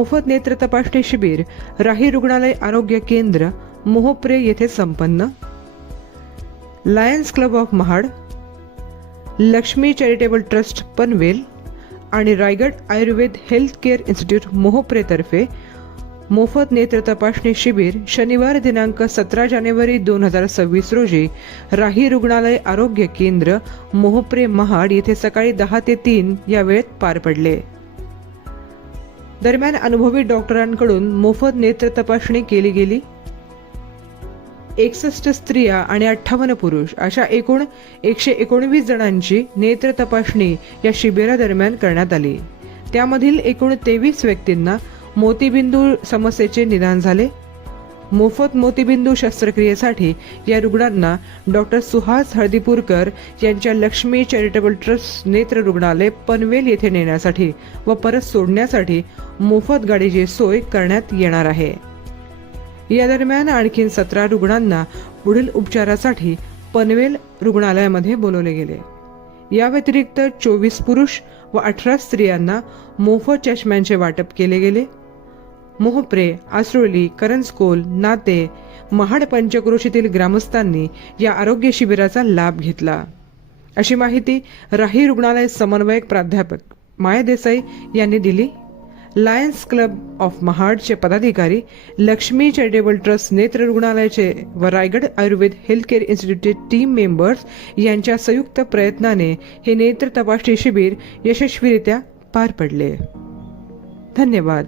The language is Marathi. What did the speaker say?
मोफत नेत्र तपासणी शिबिर राही रुग्णालय आरोग्य केंद्र मोहप्रे येथे संपन्न. Lions Club of Mahad, Laxmi Charitable Trust Panvel आणि Raigad Ayurved Health Care Institute Mohopre तर्फे मोफत नेत्र तपासणी शिबिर शनिवार दिनांक 17 जानेवारी 2026 रोजी राही रुग्णालय आरोग्य केंद्र मोहप्रे महाड येथे सकाळी 10 ते 3 या वेळेत पार पडले. दरम्यान अनुभवी डॉक्टरांकडून मोफत नेत्र तपासणी केली गेली. 61 स्त्रिया आणि 58 पुरुष अशा एकूण 119 जणांची नेत्र तपासणी या शिबिरादरम्यान करण्यात आली. त्यामधील एकूण 23 व्यक्तींना मोतीबिंदू समस्येचे निदान झाले. मोफत मोतीबिंदू शस्त्रक्रियेसाठी या रुग्णांना डॉक्टर सुहास हळदीपूरकर यांच्या लक्ष्मी चॅरिटेबल ट्रस्ट नेत्र रुग्णालय पनवेल येथे नेण्यासाठी व परत सोडण्यासाठी मोफत गाडीची सोय करण्यात येणार आहे. या दरम्यान आणखी 17 रुग्णांना पुढील उपचारासाठी पनवेल रुग्णालयामध्ये बोलवले गेले. या व्यतिरिक्त 24 पुरुष व 18 स्त्रियांना मोफत चष्म्यांचे वाटप केले गेले. मोहप्रे, आसरोली, करंजकोल, नाते, महाड पंचक्रोशीतील ग्रामस्थांनी या आरोग्य शिबिराचा लाभ घेतला, अशी माहिती राही रुग्णालय समन्वयक प्राध्यापक माया देसाई यांनी दिली. लायन्स क्लब ऑफ महाडचे पदाधिकारी, लक्ष्मी चॅरिटेबल ट्रस्ट नेत्र रुग्णालयाचे व रायगड आयुर्वेद हेल्थ केअर इन्स्टिट्यूटचे टीम मेंबर्स यांच्या संयुक्त प्रयत्नाने हे नेत्र तपासणी शिबिर यशस्वीरित्या पार पडले. धन्यवाद.